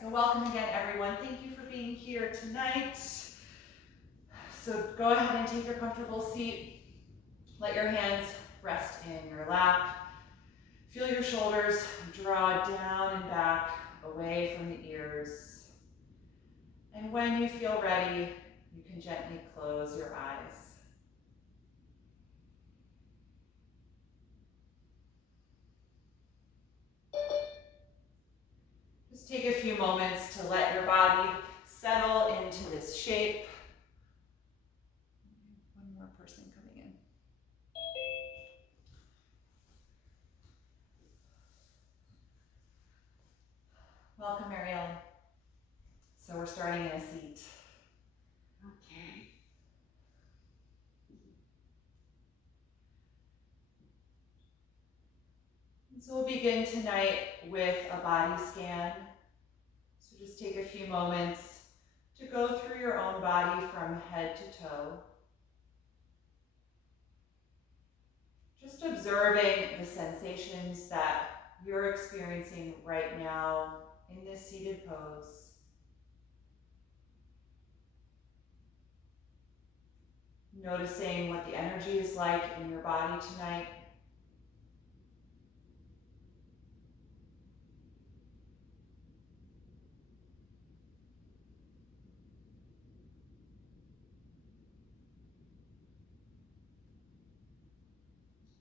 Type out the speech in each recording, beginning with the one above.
So welcome again, everyone. Thank you for being here tonight. So go ahead and take your comfortable seat. Let your hands rest in your lap. Feel your shoulders draw down and back, away from the ears. And when you feel ready, you can gently close your eyes. Just take a few moments to let your body settle into this shape. One more person coming in. Welcome, Mary Ellen. So we're starting in a seat. Okay. So we'll begin tonight with a body scan. So just take a few moments to go through your own body from head to toe. Just observing the sensations that you're experiencing right now in this seated pose. Noticing what the energy is like in your body tonight.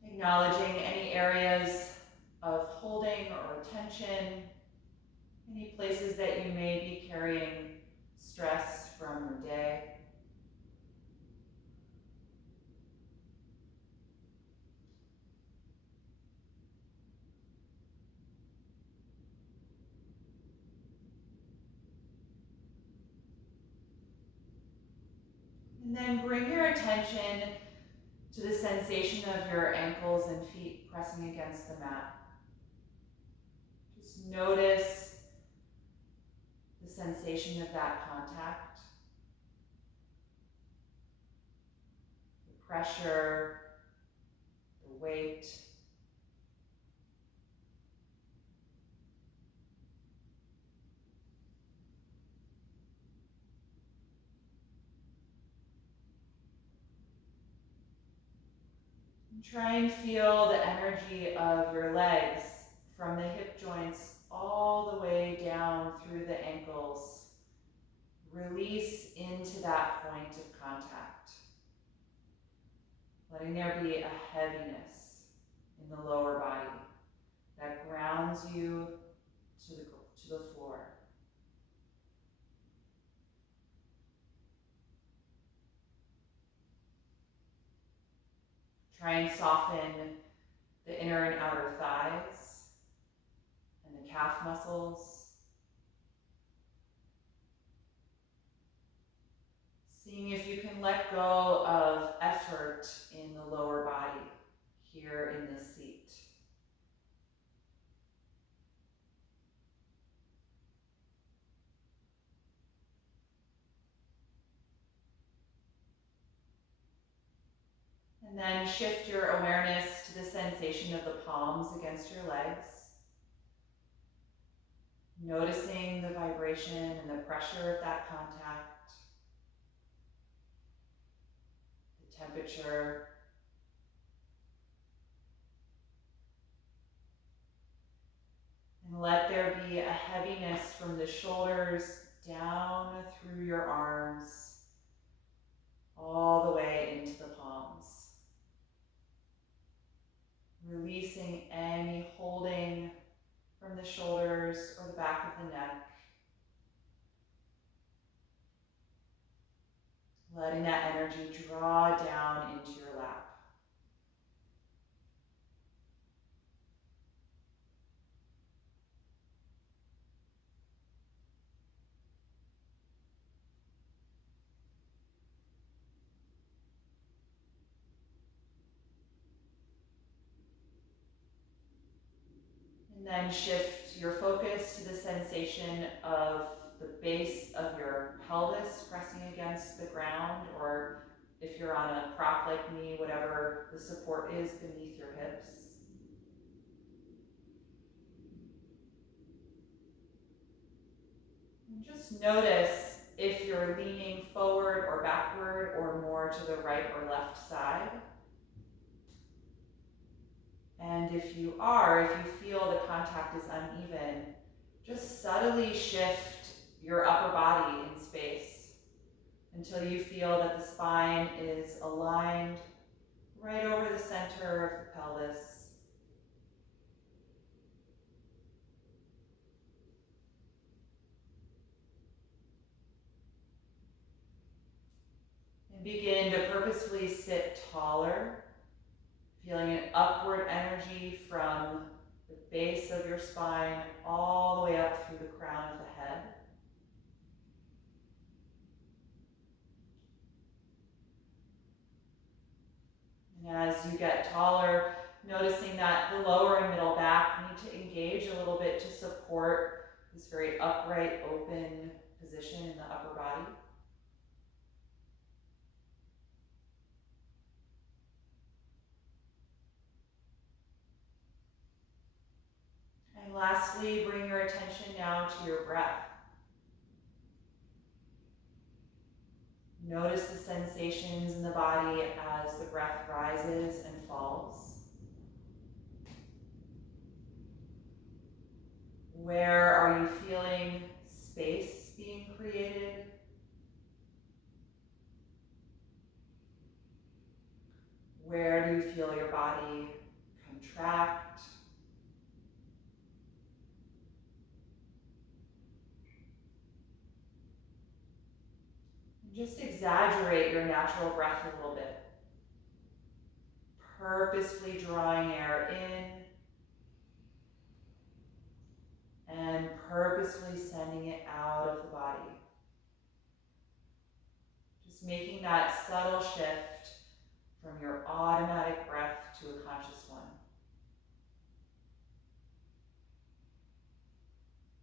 Acknowledging any areas of holding or tension, any places that you may be carrying stress from your day. And then bring your attention to the sensation of your ankles and feet pressing against the mat. Just notice the sensation of that contact, the pressure, the weight. And try and feel the energy of your legs from the hip joints all the way down through the ankles. Release into that point of contact. Letting there be a heaviness in the lower body that grounds you to the floor. Try and soften the inner and outer thighs and the calf muscles. Seeing if you can let go of effort in the lower body here in this seat. And then shift your awareness to the sensation of the palms against your legs. Noticing the vibration and the pressure of that contact. The temperature. And let there be a heaviness from the shoulders down through your arms, all the way into the palms. Releasing any holding from the shoulders or the back of the neck. Letting that energy draw down into your lap. And then shift your focus to the sensation of the base of your pelvis pressing against the ground, or if you're on a prop like me, whatever the support is beneath your hips. And just notice if you're leaning forward or backward or more to the right or left side. And if you feel the contact is uneven, just subtly shift your upper body in space until you feel that the spine is aligned right over the center of the pelvis. And begin to purposefully sit taller, feeling an upward energy from the base of your spine all the way up through the crown of the head. And as you get taller, noticing that the lower and middle back need to engage a little bit to support this very upright, open position in the upper body. And lastly, bring your attention now to your breath. Notice the sensations in the body as the breath rises and falls. Where are you feeling space being created? Where do you feel your body contract? Just exaggerate your natural breath a little bit. Purposefully drawing air in and purposefully sending it out of the body. Just making that subtle shift from your automatic breath to a conscious one.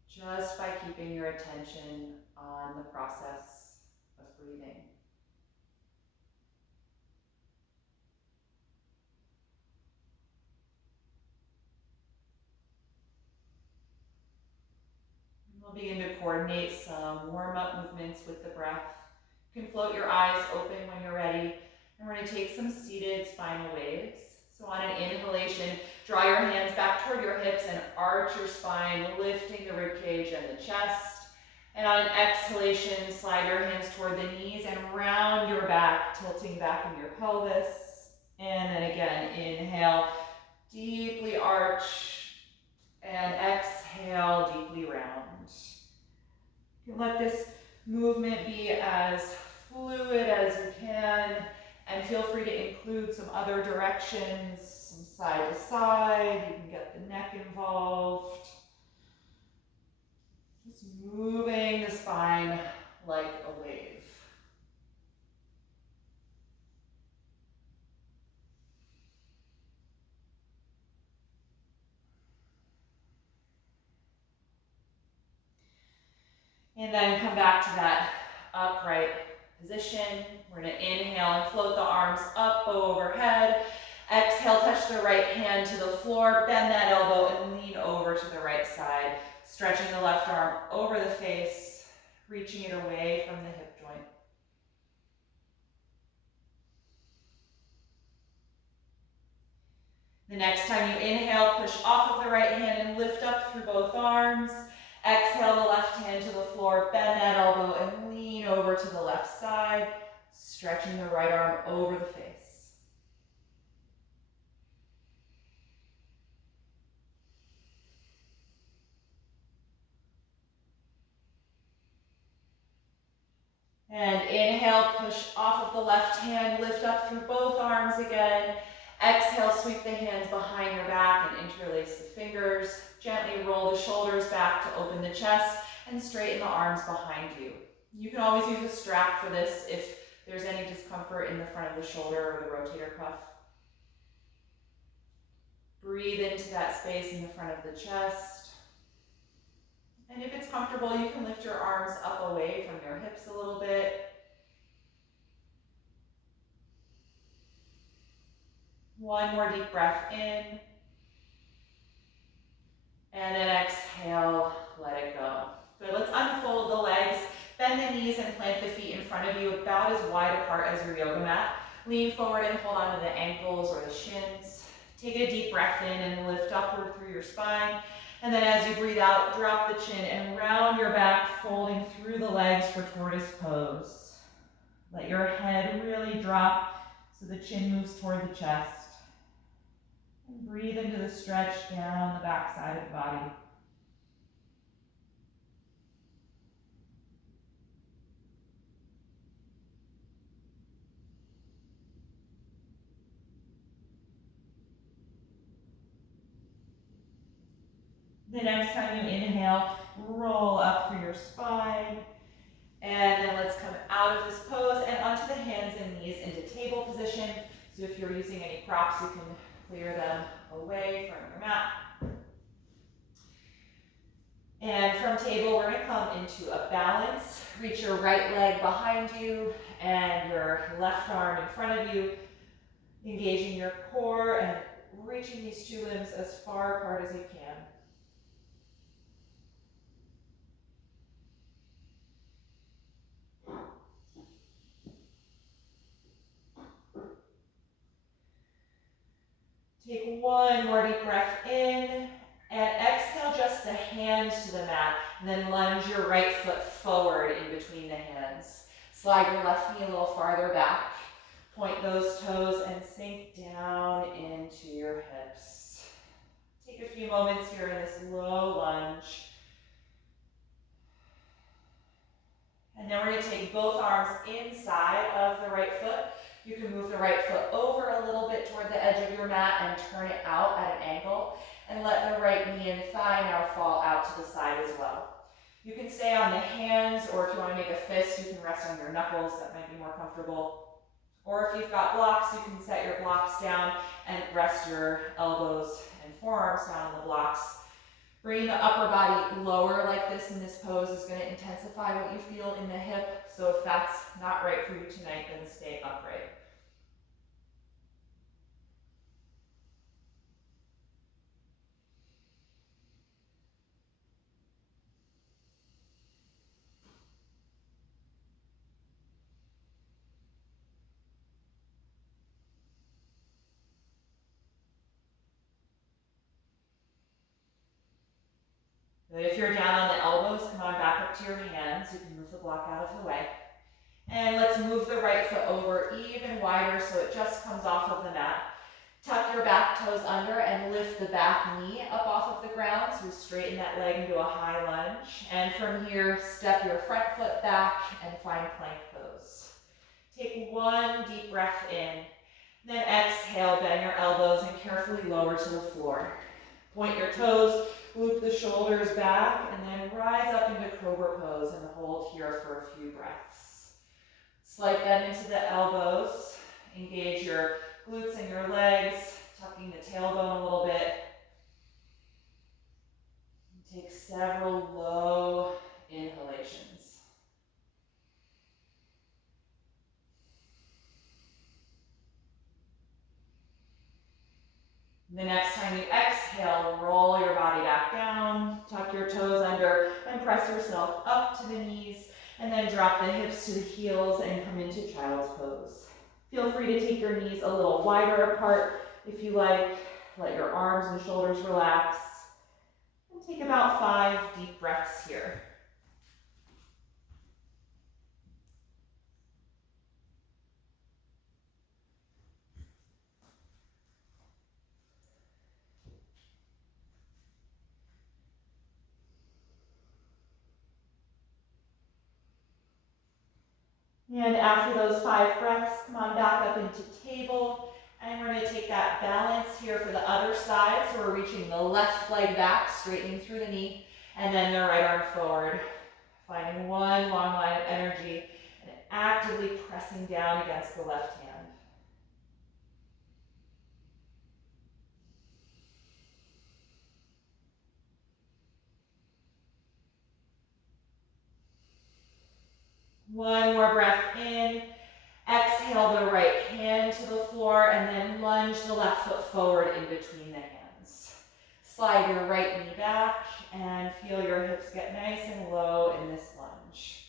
Just by keeping your attention on the process of breathing. We'll begin to coordinate some warm-up movements with the breath. You can float your eyes open when you're ready. And we're going to take some seated spinal waves. So on an inhalation, draw your hands back toward your hips and arch your spine, lifting the ribcage and the chest. And on an exhalation, slide your hands toward the knees and round your back, tilting back in your pelvis. And then again, inhale, deeply arch, and exhale, deeply round. You can let this movement be as fluid as you can, and feel free to include some other directions, some side to side. You can get the neck involved. Just moving the spine like a wave. And then come back to that upright position. We're going to inhale and float the arms up overhead. Exhale, touch the right hand to the floor, bend that elbow and lean over to the right side. Stretching the left arm over the face, reaching it away from the hip joint. The next time you inhale, push off of the right hand and lift up through both arms. Exhale the left hand to the floor, bend that elbow and lean over to the left side, stretching the right arm over the face. And inhale, push off of the left hand, lift up through both arms again. Exhale, sweep the hands behind your back and interlace the fingers. Gently roll the shoulders back to open the chest and straighten the arms behind you. You can always use a strap for this if there's any discomfort in the front of the shoulder or the rotator cuff. Breathe into that space in the front of the chest. And if it's comfortable, you can lift your arms up away from your hips a little bit. One more deep breath in. And then exhale, let it go. Good, let's unfold the front of you, about as wide apart as your yoga mat. Lean forward and hold onto the ankles or the shins. Take a deep breath in and lift upward through your spine. And then as you breathe out, drop the chin and round your back, folding through the legs for tortoise pose. Let your head really drop so the chin moves toward the chest. And breathe into the stretch down the back side of the body. The next time you inhale, roll up through your spine. And then let's come out of this pose and onto the hands and knees into table position. So if you're using any props, you can clear them away from your mat. And from table, we're gonna come into a balance. Reach your right leg behind you and your left arm in front of you, engaging your core and reaching these two limbs as far apart as you can. Take one more deep breath in and exhale just the hands to the mat, and then lunge your right foot forward in between the hands. Slide your left knee a little farther back. Point those toes and sink down into your hips. Take a few moments here in this low lunge. And then we're going to take both arms inside of the right foot. You can move the right foot over a little bit toward the edge of your mat and turn it out at an angle. And let the right knee and thigh now fall out to the side as well. You can stay on the hands, or if you want to make a fist, you can rest on your knuckles. That might be more comfortable. Or if you've got blocks, you can set your blocks down and rest your elbows and forearms down on the blocks. Bringing the upper body lower like this in this pose is going to intensify what you feel in the hip. So if that's not right for you tonight, then stay upright. If you're down on the elbows, come on back up to your hands. You can move the block out of the way. And let's move the right foot over even wider so it just comes off of the mat. Tuck your back toes under and lift the back knee up off of the ground. So we straighten that leg into a high lunge. And from here, step your front foot back and find plank pose. Take one deep breath in. Then exhale, bend your elbows and carefully lower to the floor. Point your toes, loop the shoulders back, and then rise up into Cobra Pose and hold here for a few breaths. Slight bend into the elbows, engage your glutes and your legs, tucking the tailbone a little bit. Take several low inhalations. The next time you exhale, roll your body back down, tuck your toes under, and press yourself up to the knees, and then drop the hips to the heels and come into child's pose. Feel free to take your knees a little wider apart if you like. Let your arms and shoulders relax. And take about 5 deep breaths here. And after those 5 breaths, come on back up into table. And we're going to take that balance here for the other side. So we're reaching the left leg back, straightening through the knee, and then the right arm forward. Finding one long line of energy and actively pressing down against the left hand. One more breath in. Exhale the right hand to the floor and then lunge the left foot forward in between the hands. Slide your right knee back and feel your hips get nice and low in this lunge.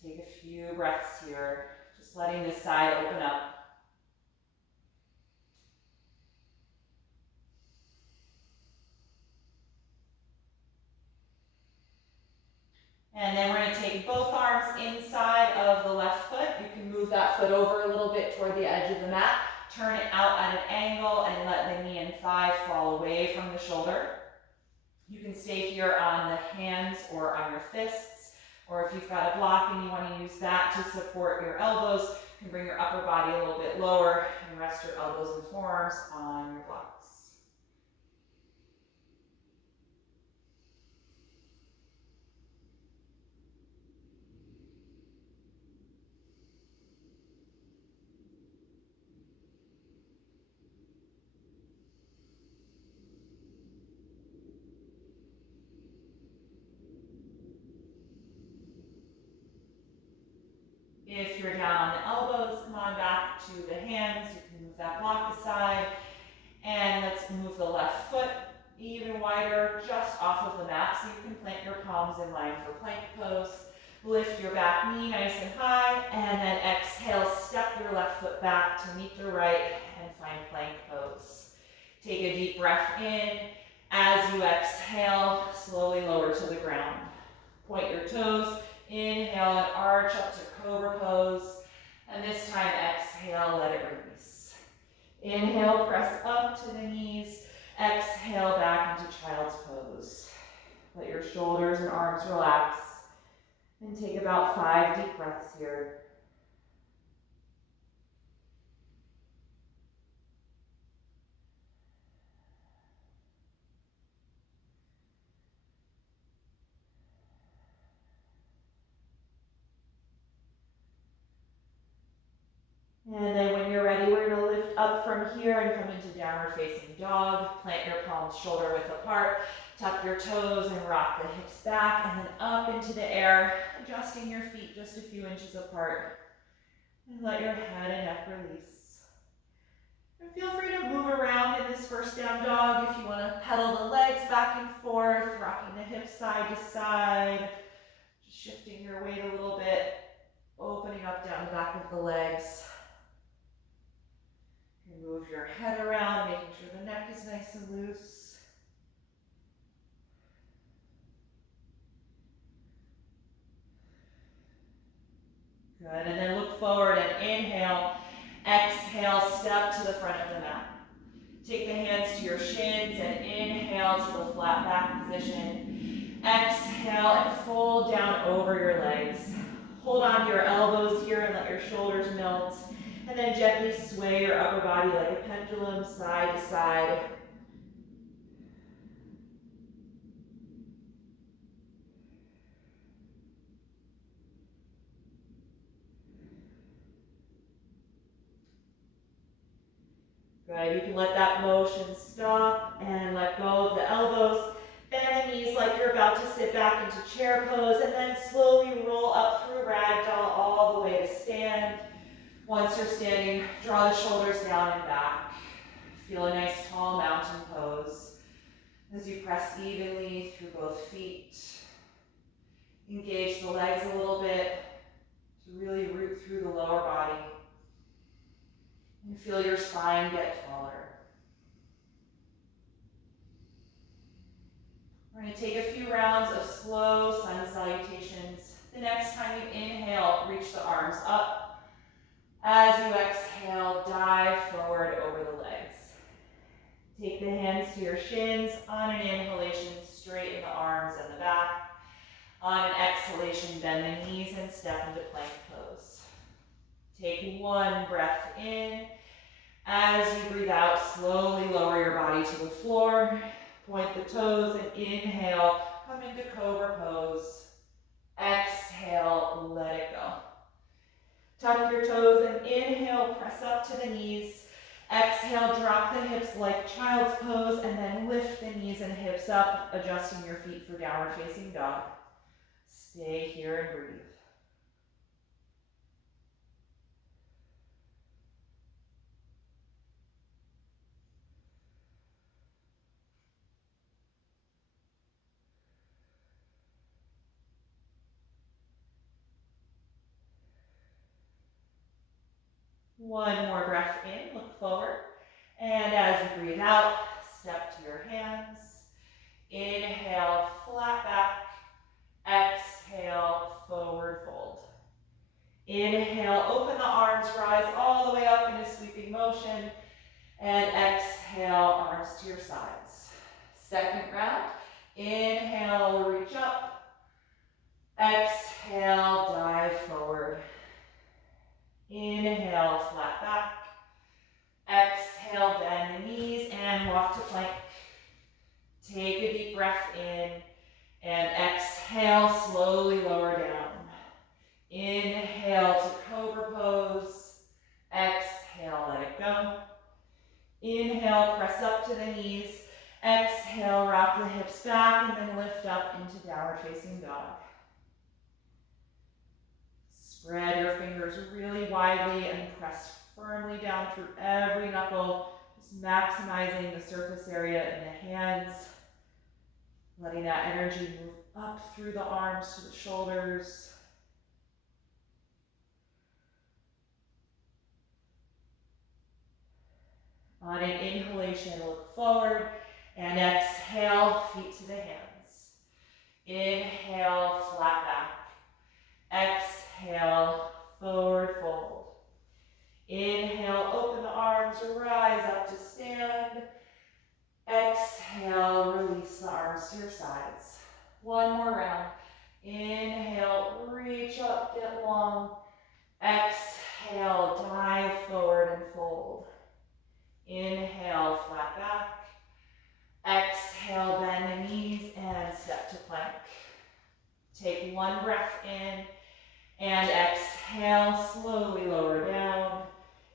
Take a few Few breaths here, just letting this side open up. And then we're going to take both arms inside of the left foot. You can move that foot over a little bit toward the edge of the mat. Turn it out at an angle and let the knee and thigh fall away from the shoulder. You can stay here on the hands or on your fists, or if you've got a block and you want to use that to support your elbows, you can bring your upper body a little bit lower and rest your elbows and forearms on your blocks. If you're down on the elbows, come on back to the hands. You can move that block aside. And let's move the left foot even wider, just off of the mat, so you can plant your palms in line for plank pose. Lift your back knee nice and high, and then exhale, step your left foot back to meet the right and find plank pose. Take a deep breath in. As you exhale, slowly lower to the ground. Point your toes. Inhale and arch up to cobra pose. And this time, exhale, let it release. Inhale, press up to the knees. Exhale, back into child's pose. Let your shoulders and arms relax. And take about 5 deep breaths here. And then when you're ready, we're going to lift up from here and come into downward facing dog. Plant your palms shoulder width apart. Tuck your toes and rock the hips back, and then up into the air, adjusting your feet just a few inches apart. And let your head and neck release. And feel free to move around in this first down dog if you want to pedal the legs back and forth, rocking the hips side to side, just shifting your weight a little bit, opening up down the back of the legs. You can move your head around, making sure the neck is nice and loose. Good, and then look forward and inhale. Exhale, step to the front of the mat. Take the hands to your shins and inhale to the flat back position. Exhale and fold down over your legs. Hold on to your elbows here and let your shoulders melt. And then gently sway your upper body like a pendulum, side to side. Good, you can let that motion stop and let go of the elbows. Bend the knees like you're about to sit back into chair pose, and then slowly roll up through ragdoll all the way to stand. Once you're standing, draw the shoulders down and back. Feel a nice tall mountain pose as you press evenly through both feet. Engage the legs a little bit to really root through the lower body. And feel your spine get taller. We're going to take a few rounds of slow sun salutations. The next time you inhale, reach the arms up. As you exhale, dive forward over the legs. Take the hands to your shins. On an inhalation, straighten the arms and the back. On an exhalation, bend the knees and step into plank pose. Take one breath in. As you breathe out, slowly lower your body to the floor. Point the toes and inhale, come into cobra pose. Exhale, let it go. Tuck your toes and inhale, press up to the knees. Exhale, drop the hips like child's pose, and then lift the knees and hips up, adjusting your feet for downward facing dog. Stay here and breathe. One more breath in, look forward. And as you breathe out, step to your hands. Inhale, flat back. Exhale, forward fold. Inhale, open the arms, rise all the way up in a sweeping motion. And exhale, arms to your sides. Second round. Inhale, reach up. Exhale, dive forward. Inhale, flat back. Exhale, bend the knees and walk to plank. Take a deep breath in and exhale, slowly lower down. Inhale to Cobra Pose. Exhale, let it go. Inhale, press up to the knees. Exhale, rock the hips back and then lift up into Downward Facing Dog. Spread your fingers really widely and press firmly down through every knuckle, just maximizing the surface area in the hands, letting that energy move up through the arms to the shoulders. On an inhalation, look forward, and exhale, feet to the hands. Inhale, flat back. Exhale, forward fold. Inhale, open the arms, rise up to stand. Exhale, release the arms to your sides. One more round. Inhale, reach up, get long. Exhale, dive forward and fold. Inhale, flat back. Exhale, bend the knees and step to plank. Take one breath in and exhale, slowly lower down.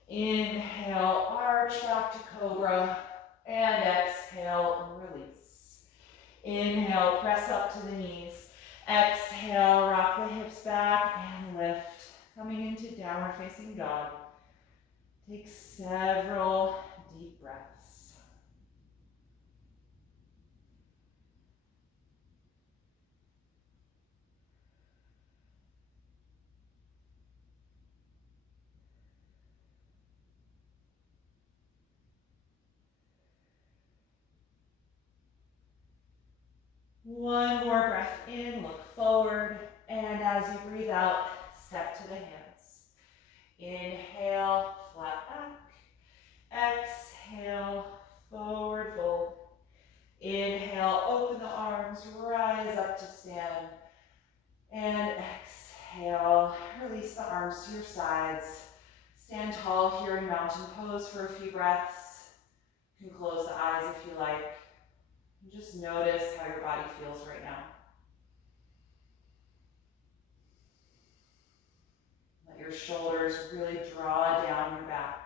Inhale, arch back to Cobra, and exhale, release. Inhale, press up to the knees. Exhale, rock the hips back and lift. Coming into Downward Facing Dog. Take several deep breaths. One more breath in, look forward, and as you breathe out, step to the hands. Inhale, flat back. Exhale, forward fold. Inhale, open the arms, rise up to stand. And exhale, release the arms to your sides. Stand tall here in Mountain Pose for a few breaths. You can close the eyes if you like. Just notice how your body feels right now. Let your shoulders really draw down your back.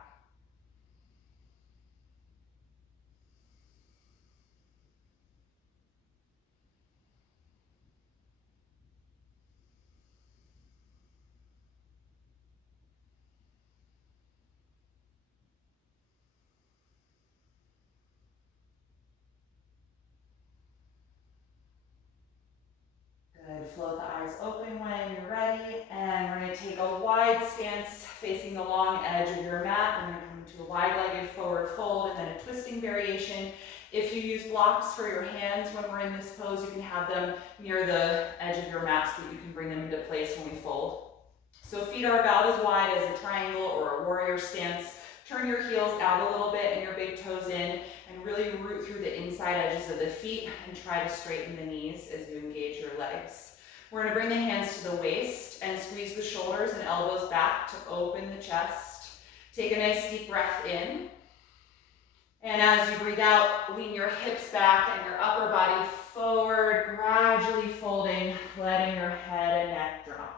Good, float the eyes open when you're ready, and we're going to take a wide stance facing the long edge of your mat. We're going to come to a wide-legged forward fold and then a twisting variation. If you use blocks for your hands when we're in this pose, you can have them near the edge of your mat so that you can bring them into place when we fold. So feet are about as wide as a triangle or a warrior stance. Turn your heels out a little bit and your big toes in, and really root through the inside edges of the feet and try to straighten the knees as you engage your legs. We're going to bring the hands to the waist and squeeze the shoulders and elbows back to open the chest. Take a nice deep breath in. And as you breathe out, lean your hips back and your upper body forward, gradually folding, letting your head and neck drop.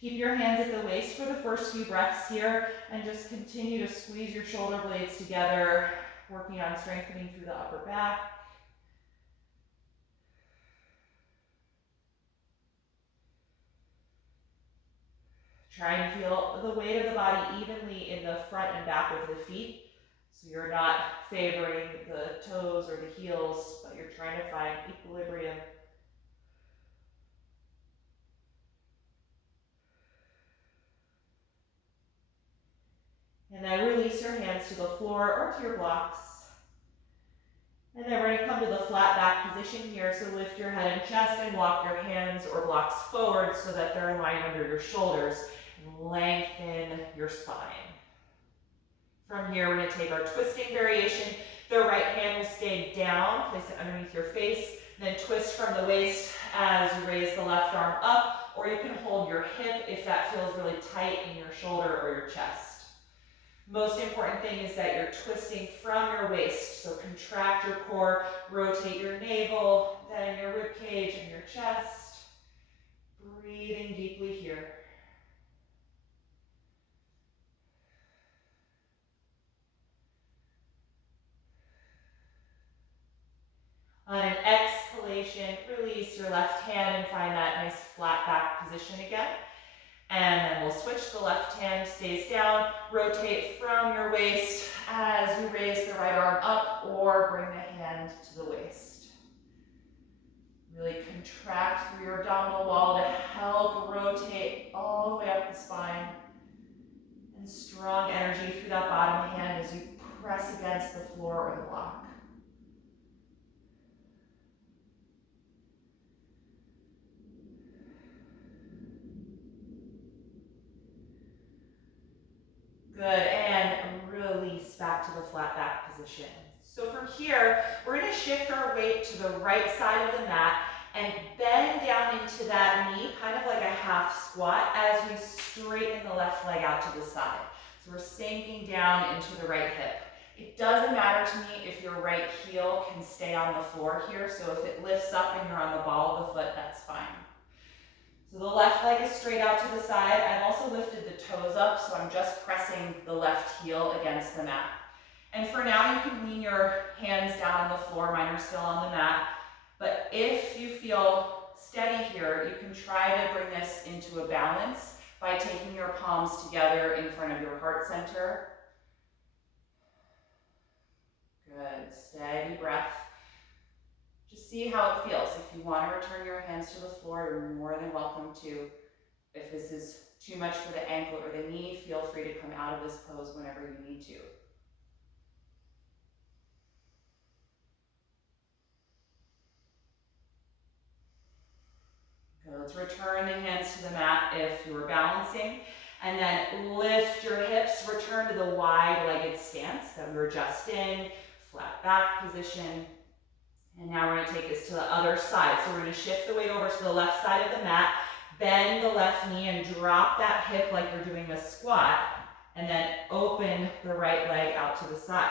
Keep your hands at the waist for the first few breaths here, and just continue to squeeze your shoulder blades together, working on strengthening through the upper back. Try and feel the weight of the body evenly in the front and back of the feet. So you're not favoring the toes or the heels, but you're trying to find equilibrium. And then release your hands to the floor or to your blocks. And then we're going to come to the flat back position here. So lift your head and chest and walk your hands or blocks forward so that they're in line under your shoulders. And lengthen your spine. From here, we're going to take our twisting variation. The right hand will stay down, place it underneath your face, then twist from the waist as you raise the left arm up, or you can hold your hip if that feels really tight in your shoulder or your chest. Most important thing is that you're twisting from your waist, so contract your core, rotate your navel, then your rib cage and your chest. Breathing deeply here. On an exhalation, release your left hand and find that nice flat back position again. And then we'll switch. The left hand stays down. Rotate from your waist as you raise the right arm up or bring the hand to the waist. Really contract through your abdominal wall to help rotate all the way up the spine. And strong energy through that bottom hand as you press against the floor or the block. Good, and release back to the flat back position. So from here, we're going to shift our weight to the right side of the mat and bend down into that knee, kind of like a half squat as we straighten the left leg out to the side. So we're sinking down into the right hip. It doesn't matter to me if your right heel can stay on the floor here, so if it lifts up and you're on the ball of the foot, that's fine. So the left leg is straight out to the side. I've also lifted the toes up, so I'm just pressing the left heel against the mat. And for now, you can lean your hands down on the floor. Mine are still on the mat. But if you feel steady here, you can try to bring this into a balance by taking your palms together in front of your heart center. Good, steady breath. Just see how it feels. If you want to return your hands to the floor, you're more than welcome to. If this is too much for the ankle or the knee, feel free to come out of this pose whenever you need to. Good. Let's return the hands to the mat if you were balancing. And then lift your hips, return to the wide-legged stance that we were just in, flat back position. And now we're going to take this to the other side. So we're going to shift the weight over to the left side of the mat, bend the left knee and drop that hip like you're doing a squat, and then open the right leg out to the side.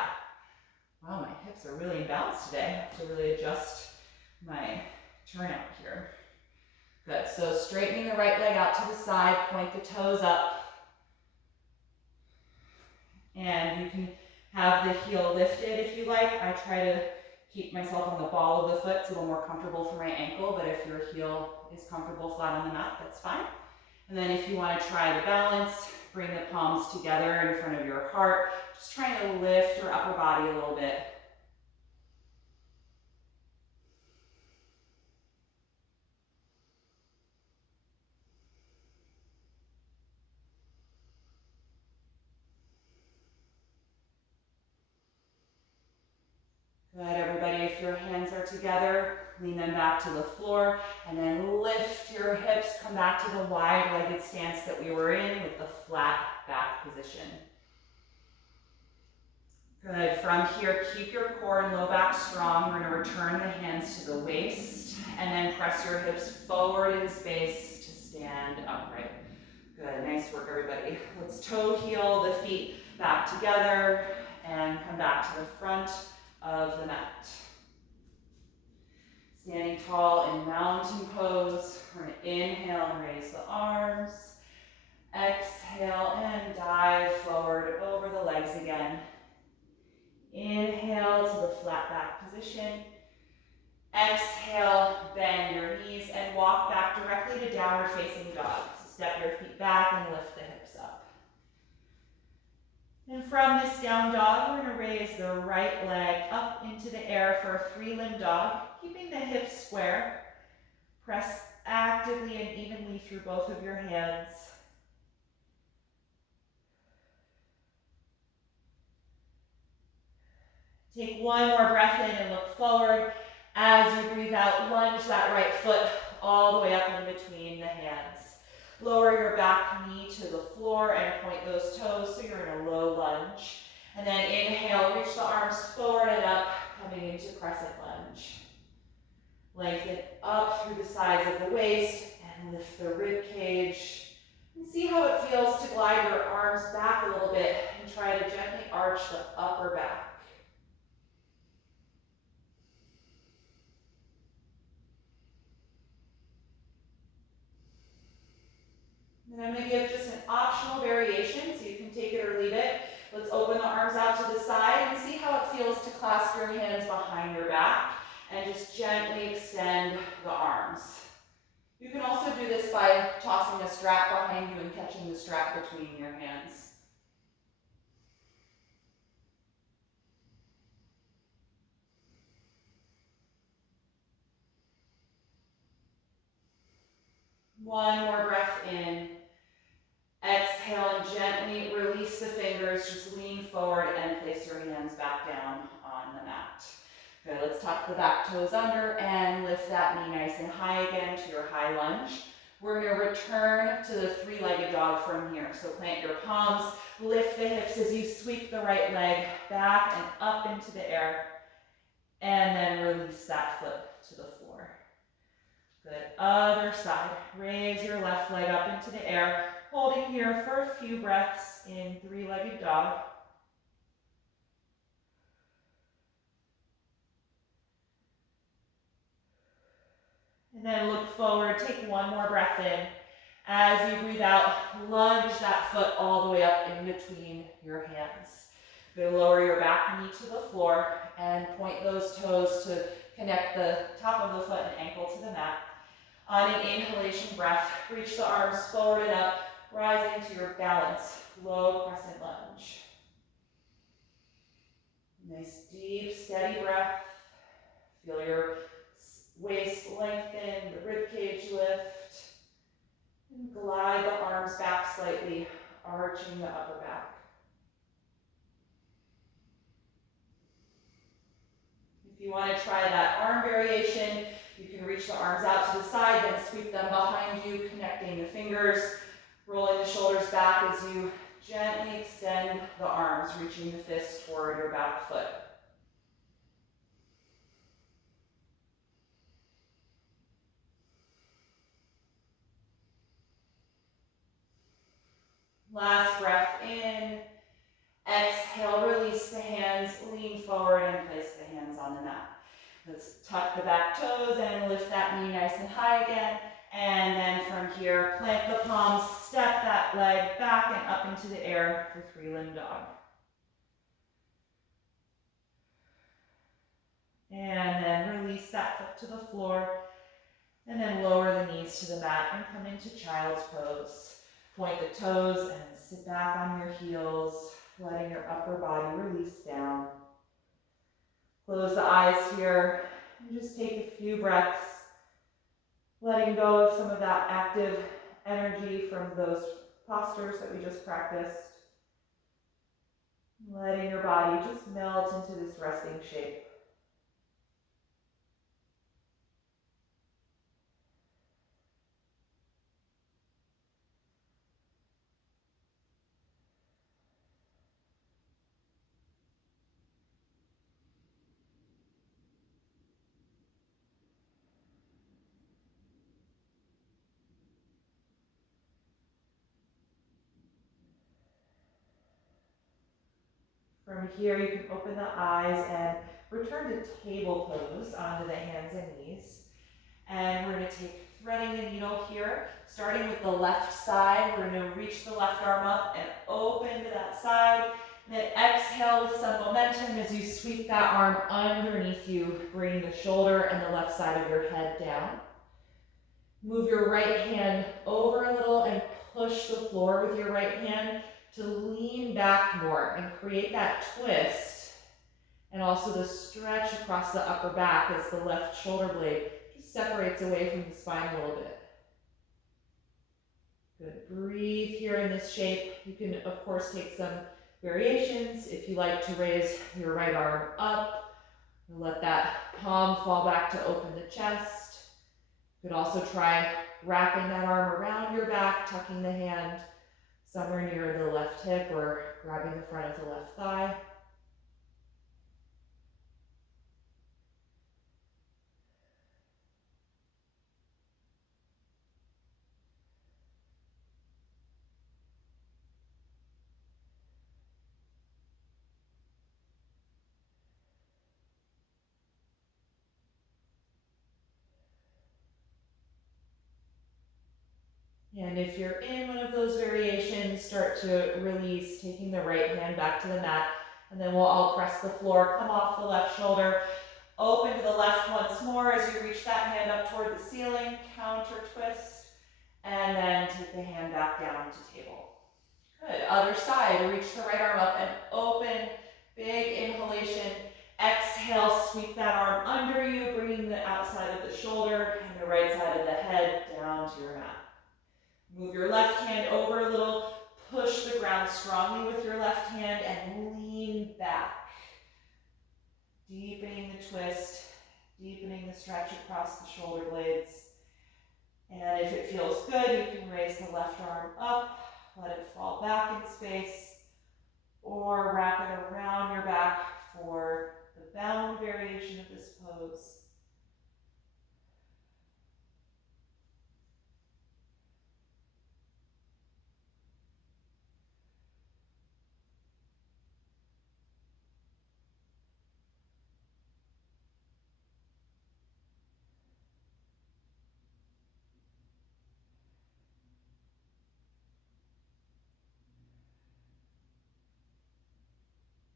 Wow, my hips are really imbalanced today. I have to really adjust my turnout here. Good, so straightening the right leg out to the side, point the toes up. And you can have the heel lifted if you like. I try to keep myself on the ball of the foot. It's a little more comfortable for my ankle, but if your heel is comfortable flat on the mat, that's fine. And then if you want to try the balance, bring the palms together in front of your heart. Just trying to lift your upper body a little bit. Good, everybody, if your hands are together, lean them back to the floor, and then lift your hips, come back to the wide-legged stance that we were in with the flat back position. Good, from here, keep your core and low back strong. We're going to return the hands to the waist, and then press your hips forward in space to stand upright. Good, nice work, everybody. Let's toe heel the feet back together, and come back to the front of the mat. Standing tall in mountain pose. We're going to inhale and raise the arms. Exhale and dive forward over the legs again. Inhale to the flat back position. Exhale, bend your knees and walk back directly to downward facing dog. So step your feet back and lift the hips up. And from this down dog, we're going to raise the right leg up into the air for a three-limb dog, keeping the hips square. Press actively and evenly through both of your hands. Take one more breath in and look forward. As you breathe out, lunge that right foot all the way up in between the hands. Lower your back knee to the floor and point those toes so you're in a low lunge. And then inhale, reach the arms forward and up, coming into Crescent Lunge. Lengthen up through the sides of the waist and lift the rib cage. And see how it feels to glide your arms back a little bit and try to gently arch the upper back. And I'm going to give just an optional variation, so you can take it or leave it. Let's open the arms out to the side and see how it feels to clasp your hands behind your back and just gently extend the arms. You can also do this by tossing a strap behind you and catching the strap between your hands. One more breath in. Exhale and gently release the fingers. Just lean forward and place your hands back down on the mat. Good, let's tuck the back toes under and lift that knee nice and high again to your high lunge. We're going to return to the three-legged dog from here. So plant your palms, lift the hips as you sweep the right leg back and up into the air. And then release that foot to the floor. Good, other side. Raise your left leg up into the air. Holding here for a few breaths in three-legged dog. And then look forward, take one more breath in. As you breathe out, lunge that foot all the way up in between your hands. You're gonna lower your back knee to the floor and point those toes to connect the top of the foot and ankle to the mat. On an inhalation breath, reach the arms forward and up, rising to your balance, low crescent lunge. Nice deep, steady breath. Feel your waist lengthen, the rib cage lift. And glide the arms back slightly, arching the upper back. If you want to try that arm variation, you can reach the arms out to the side, then sweep them behind you, connecting the fingers, rolling the shoulders back as you gently extend the arms, reaching the fist toward your back foot. Last breath in. Exhale, release the hands, lean forward and place the hands on the mat. Let's tuck the back toes and lift that knee nice and high again. And then from here, plant the palms, step that leg back and up into the air for three-limbed dog. And then release that foot to the floor. And then lower the knees to the mat and come into child's pose. Point the toes and sit back on your heels, letting your upper body release down. Close the eyes here and just take a few breaths, letting go of some of that active energy from those postures that we just practiced. Letting your body just melt into this resting shape. From here, you can open the eyes and return to table pose onto the hands and knees. And we're going to take threading the needle here, starting with the left side. We're going to reach the left arm up and open to that side. And then exhale with some momentum as you sweep that arm underneath you, bringing the shoulder and the left side of your head down. Move your right hand over a little and push the floor with your right hand to lean back more and create that twist, and also the stretch across the upper back as the left shoulder blade just separates away from the spine a little bit. Good. Breathe here in this shape. You can, of course, take some variations, if you like to raise your right arm up, let that palm fall back to open the chest. You could also try wrapping that arm around your back, tucking the hand somewhere near the left hip or grabbing the front of the left thigh. And if you're in one of those variations, start to release, taking the right hand back to the mat, and then we'll all press the floor, come off the left shoulder, open to the left once more as you reach that hand up toward the ceiling, counter twist, and then take the hand back down to table. Good, other side, reach the right arm up and open, big inhalation. Exhale, sweep that arm under you, bringing the outside of the shoulder and the right side of the head down to your mat. Move your left hand over a little, push the ground strongly with your left hand and lean back. Deepening the twist, deepening the stretch across the shoulder blades. And if it feels good, you can raise the left arm up, let it fall back in space, or wrap it around your back for the bound variation of this pose.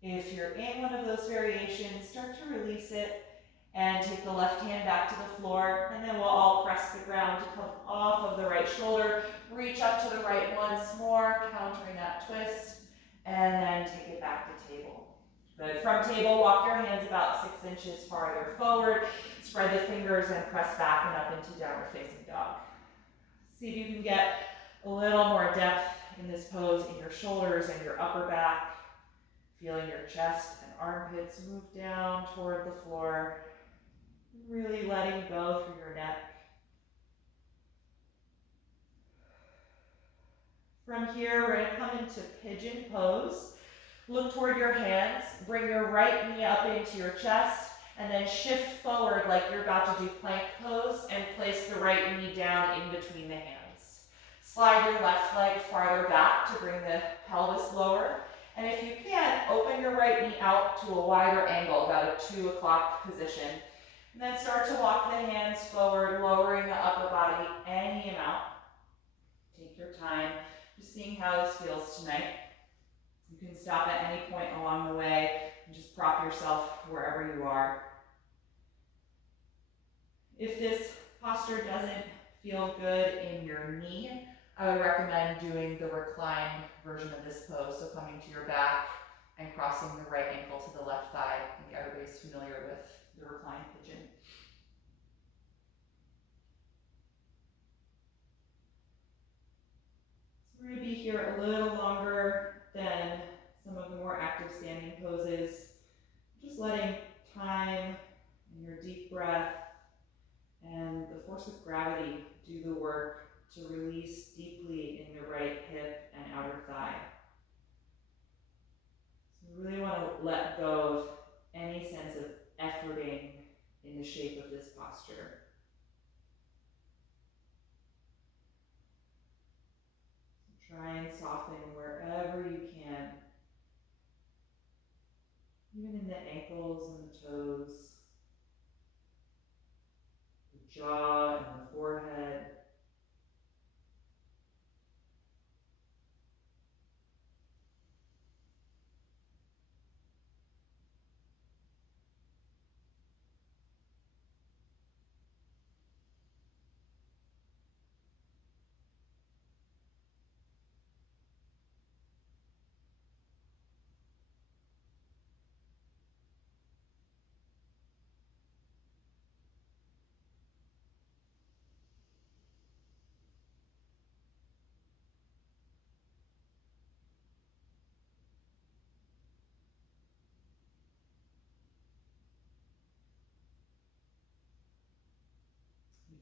If you're in one of those variations, start to release it and take the left hand back to the floor, and then we'll all press the ground to come off of the right shoulder. Reach up to the right once more, countering that twist, and then take it back to table. Good. From table, walk your hands about 6 inches farther forward. Spread the fingers and press back and up into downward facing dog. See if you can get a little more depth in this pose in your shoulders and your upper back. Feeling your chest and armpits move down toward the floor. Really letting go through your neck. From here, we're going to come into Pigeon Pose. Look toward your hands. Bring your right knee up into your chest, and then shift forward like you're about to do plank pose, and place the right knee down in between the hands. Slide your left leg farther back to bring the pelvis lower. And if you can, open your right knee out to a wider angle, about a 2 o'clock position. And then start to walk the hands forward, lowering the upper body any amount. Take your time, just seeing how this feels tonight. You can stop at any point along the way and just prop yourself wherever you are. If this posture doesn't feel good in your knee, I would recommend doing the reclined version of this pose, so coming to your back and crossing the right ankle to the left thigh. I think everybody's familiar with the reclined pigeon. So we're going to be here a little longer than some of the more active standing poses. Just letting time and your deep breath and the force of gravity do the work to release deeply in the right hip and outer thigh. So we really want to let go of any sense of efforting in the shape of this posture. So try and soften wherever you can, even in the ankles and the toes, the jaw and the forehead.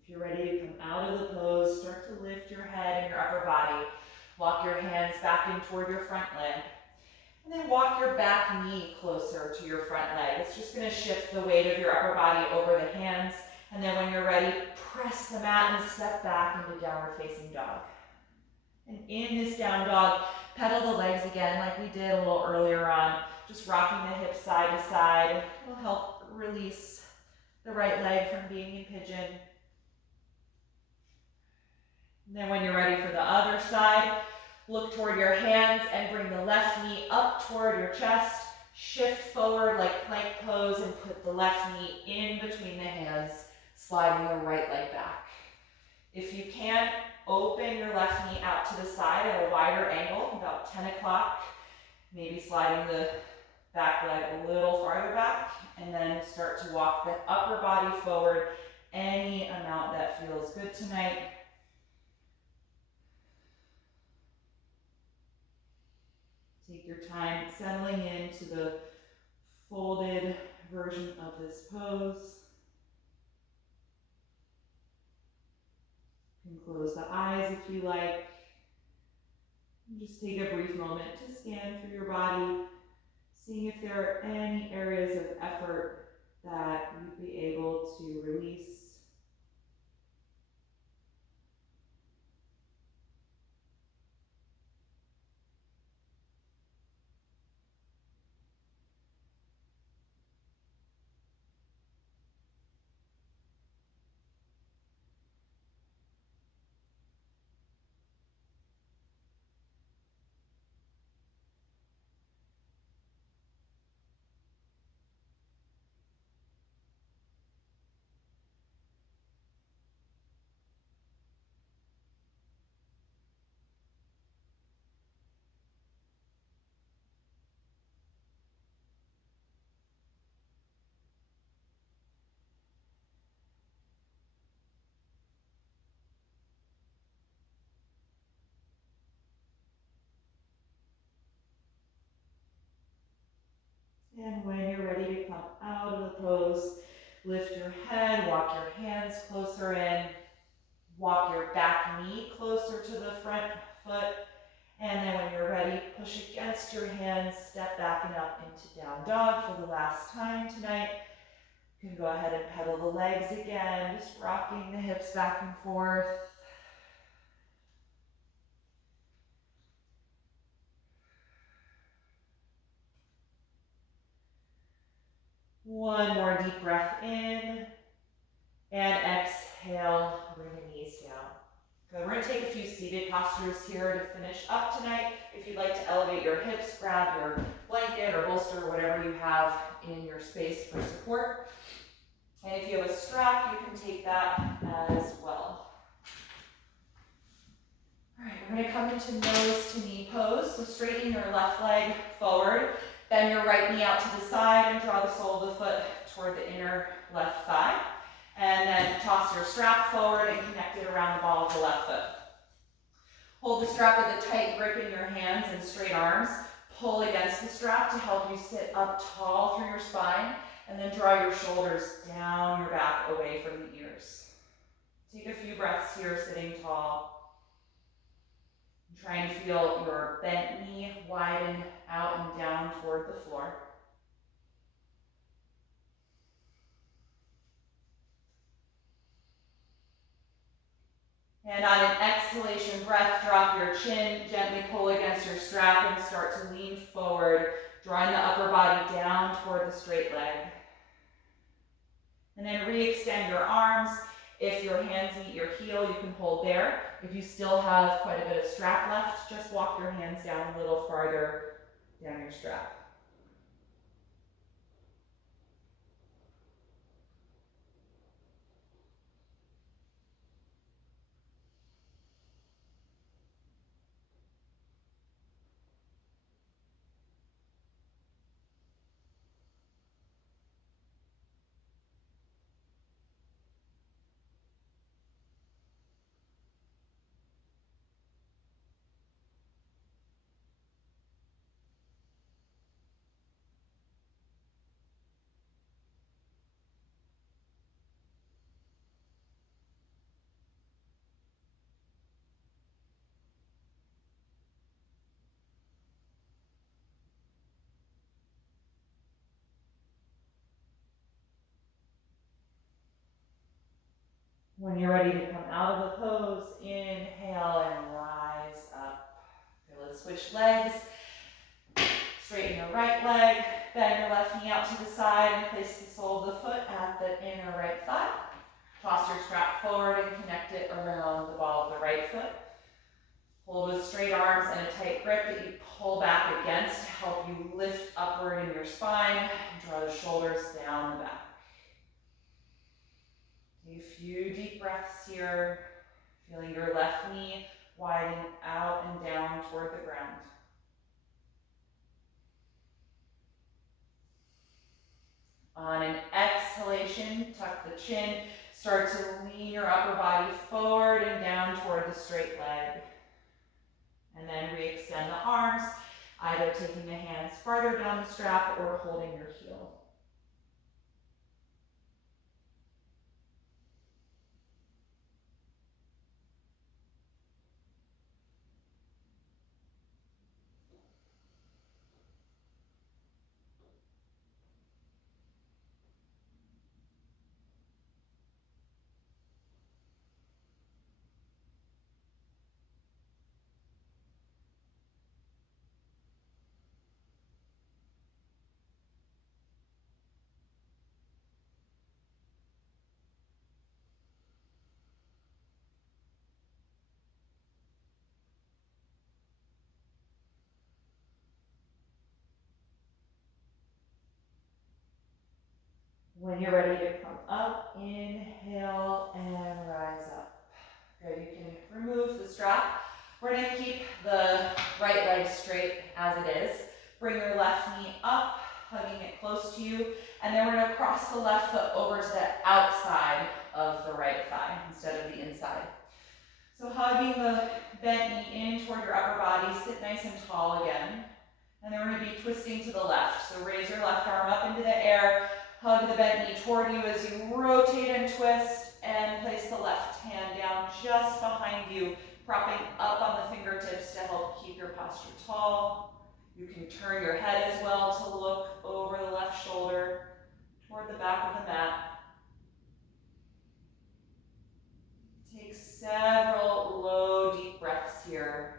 If you're ready to come out of the pose, start to lift your head and your upper body. Walk your hands back in toward your front leg. And then walk your back knee closer to your front leg. It's just going to shift the weight of your upper body over the hands. And then when you're ready, press the mat and step back into downward facing dog. And in this down dog, pedal the legs again like we did a little earlier on. Just rocking the hips side to side will help release the right leg from being in pigeon. And then when you're ready for the other side, look toward your hands and bring the left knee up toward your chest. Shift forward like plank pose and put the left knee in between the hands, sliding the right leg back. If you can, open your left knee out to the side at a wider angle, about 10 o'clock, maybe sliding the back leg a little farther back, and then start to walk the upper body forward any amount that feels good tonight. Take your time settling into the folded version of this pose. You can close the eyes if you like. And just take a brief moment to scan through your body, seeing if there are any areas of effort that you'd be able to release. And when you're ready to come out of the pose, lift your head, walk your hands closer in, walk your back knee closer to the front foot, and then when you're ready, push against your hands, step back and up into down dog for the last time tonight. You can go ahead and pedal the legs again, just rocking the hips back and forth. One more deep breath in, and exhale, bring the knees down. Good. We're going to take a few seated postures here to finish up tonight. If you'd like to elevate your hips, grab your blanket or bolster, whatever you have in your space for support. And if you have a strap, you can take that as well. All right, we're going to come into nose to knee pose. So straighten your left leg forward, bend your right knee out to the side and draw the sole of the foot toward the inner left thigh. And then toss your strap forward and connect it around the ball of the left foot. Hold the strap with a tight grip in your hands and straight arms. Pull against the strap to help you sit up tall through your spine, and then draw your shoulders down your back away from the ears. Take a few breaths here sitting tall. Try and feel your bent knee widen out and down toward the floor. And on an exhalation breath, drop your chin, gently pull against your strap and start to lean forward, drawing the upper body down toward the straight leg. And then re-extend your arms. If your hands meet your heel, you can hold there. If you still have quite a bit of strap left, just walk your hands down a little farther down your strap. When you're ready to come out of the pose, inhale and rise up. Okay, let's switch legs. Straighten your right leg, bend your left knee out to the side and place the sole of the foot at the inner right thigh. Toss your strap forward and connect it around the ball of the right foot. Hold with straight arms and a tight grip that you pull back against to help you lift upward in your spine. Draw the shoulders down the back. Take a few deep breaths here, feeling your left knee widen out and down toward the ground. On an exhalation, tuck the chin, start to lean your upper body forward and down toward the straight leg. And then re-extend the arms, either taking the hands farther down the strap or holding your heel. When you're ready to come up, inhale and rise up. Good, you can remove the strap. We're gonna keep the right leg straight as it is. Bring your left knee up, hugging it close to you, and then we're gonna cross the left foot over to the outside of the right thigh instead of the inside. So hugging the bent knee in toward your upper body, sit nice and tall again. And then we're gonna be twisting to the left. So raise your left arm up into the air, hug the bent knee toward you as you rotate and twist, and place the left hand down just behind you, propping up on the fingertips to help keep your posture tall. You can turn your head as well to look over the left shoulder toward the back of the mat. Take several low, deep breaths here.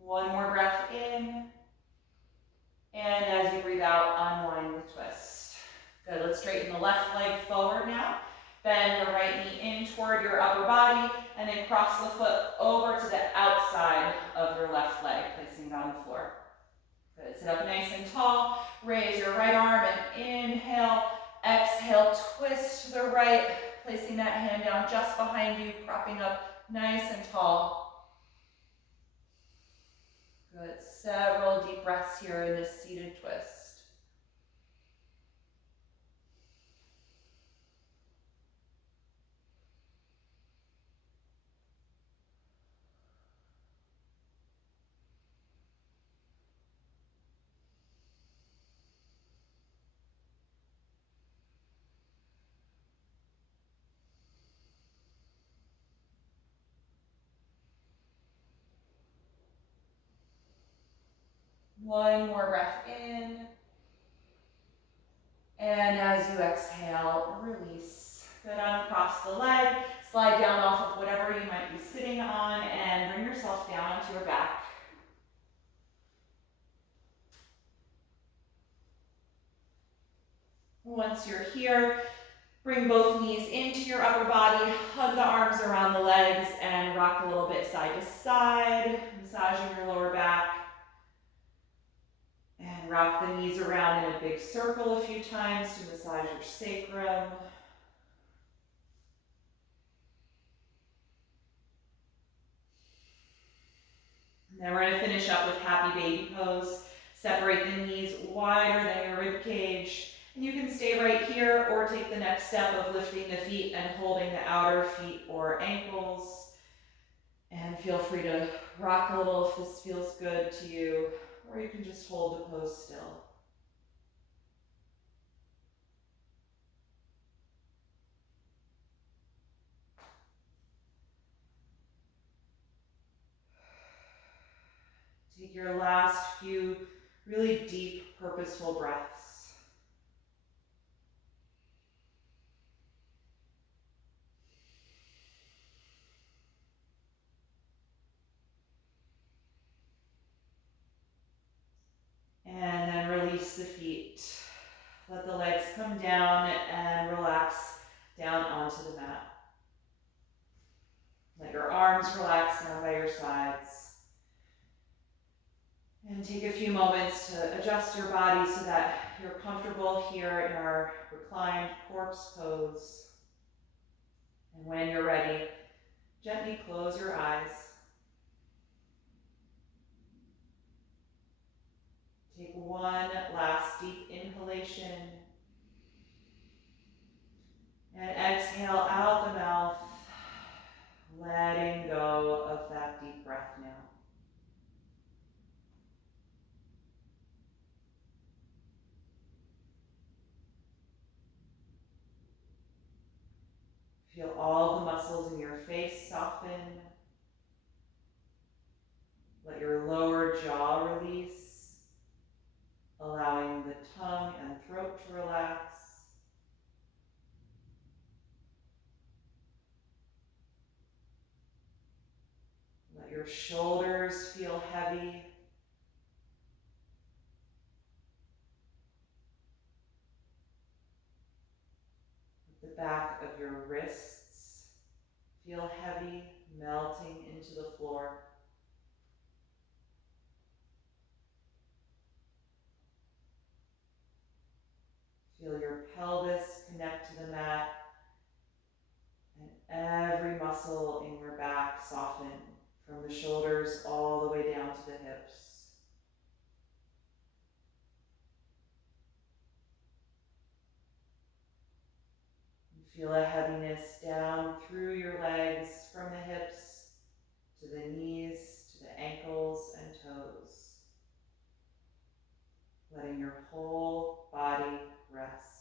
One more breath in. And as you breathe out, unwind the twist. Good, let's straighten the left leg forward now. Bend the right knee in toward your upper body, and then cross the foot over to the outside of your left leg, placing it on the floor. Good, sit up nice and tall. Raise your right arm and inhale. Exhale, twist to the right, placing that hand down just behind you, propping up nice and tall. Good, several deep breaths here in this seated twist. One more breath in. And as you exhale, release. Good, uncross the leg, slide down off of whatever you might be sitting on, and bring yourself down onto your back. Once you're here, bring both knees into your upper body, hug the arms around the legs, and rock a little bit side to side, massaging your lower back. And rock the knees around in a big circle a few times to massage your sacrum. And then we're going to finish up with Happy Baby Pose. Separate the knees wider than your rib cage. And you can stay right here or take the next step of lifting the feet and holding the outer feet or ankles. And feel free to rock a little if this feels good to you, or you can just hold the pose still. Take your last few really deep, purposeful breaths. And then release the feet. Let the legs come down and relax down onto the mat. Let your arms relax down by your sides. And take a few moments to adjust your body so that you're comfortable here in our reclined corpse pose. And when you're ready, gently close your eyes. Take one last deep inhalation. And exhale out the mouth, letting go of that deep breath now. Feel all the muscles in your face soften. Let your lower jaw release, allowing the tongue and throat to relax. Let your shoulders feel heavy. Let the back of your wrists feel heavy, melting into the floor. Feel your pelvis connect to the mat and every muscle in your back soften from the shoulders all the way down to the hips. And feel a heaviness down through your legs from the hips to the knees, to the ankles and toes. Letting your whole body rest.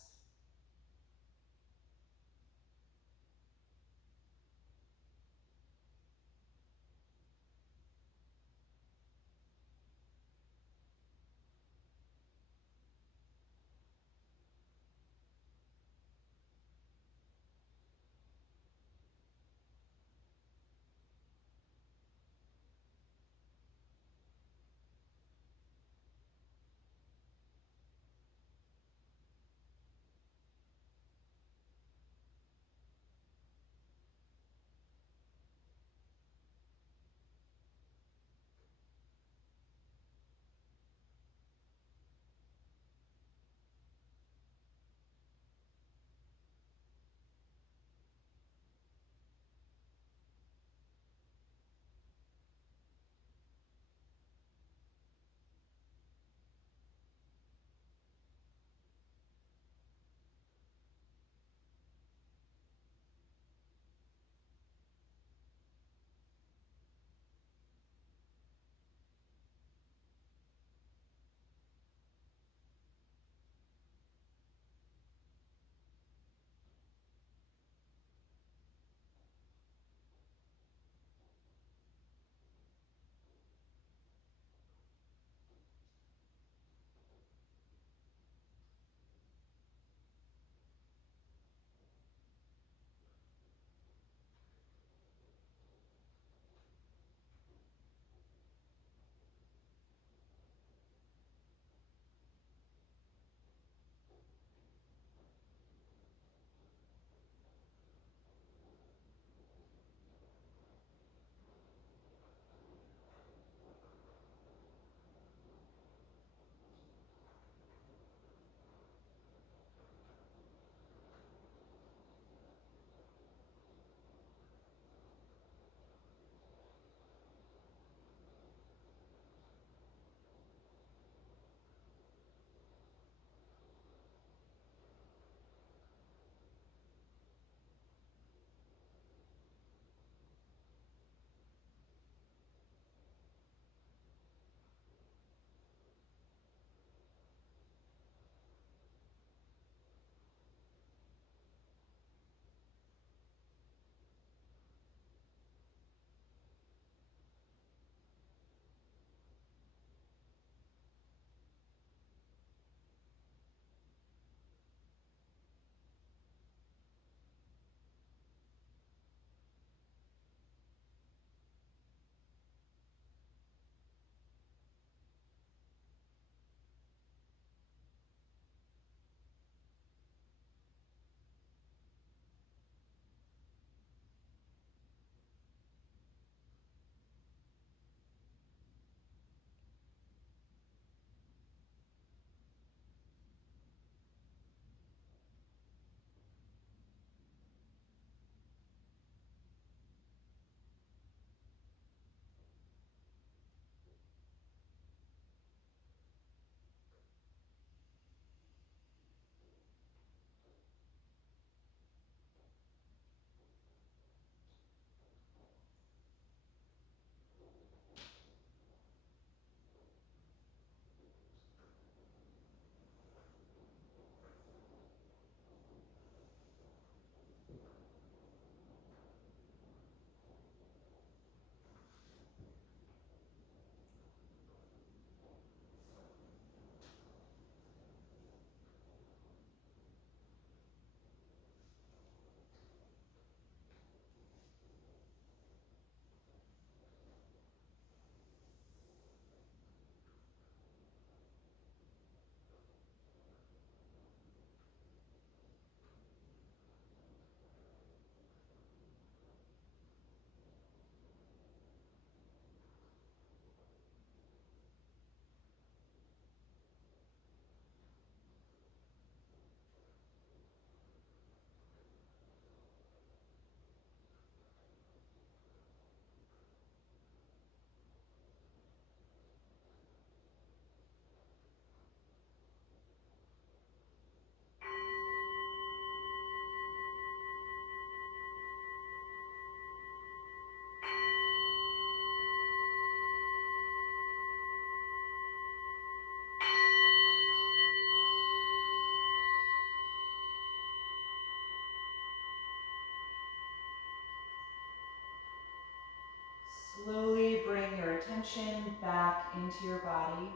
slowly bring your attention back into your body.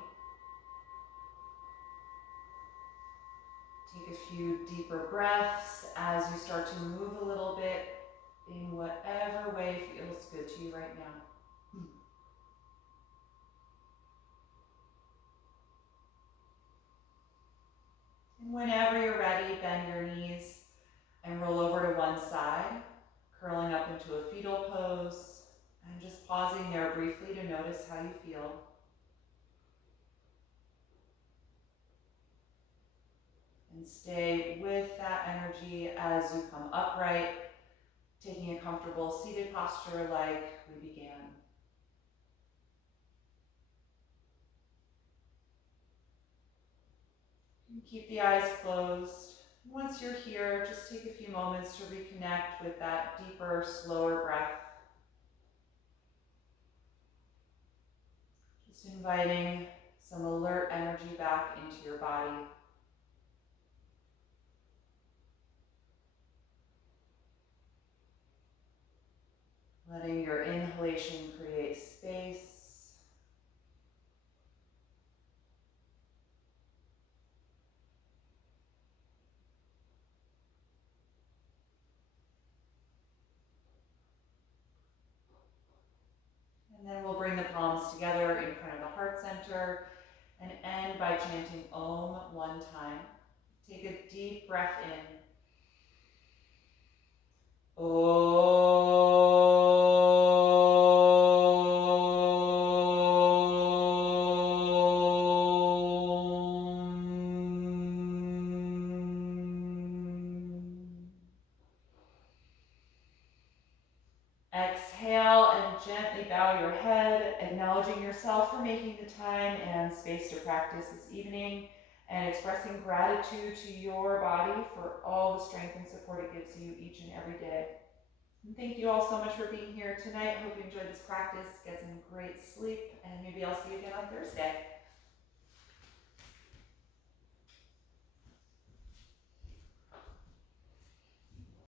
Take a few deeper breaths as you start to move a little bit in whatever way feels good to you right now. And whenever you're ready, bend your knees and roll over to one side, curling up into a fetal pose, and just pausing there briefly to notice how you feel. And stay with that energy as you come upright, taking a comfortable seated posture like we began. And keep the eyes closed. Once you're here, just take a few moments to reconnect with that deeper, slower breath. Just inviting some alert energy back into your body. Letting your inhalation create space. And then we'll bring the palms together in front of the heart center and end by chanting Om one time. Take a deep breath in. Exhale and gently bow your head, acknowledging yourself for making the time and space to practice this evening, and expressing gratitude to your body for all the strength and support it gives you each and every day. And thank you all so much for being here tonight. I hope you enjoyed this practice, get some great sleep, and maybe I'll see you again on Thursday.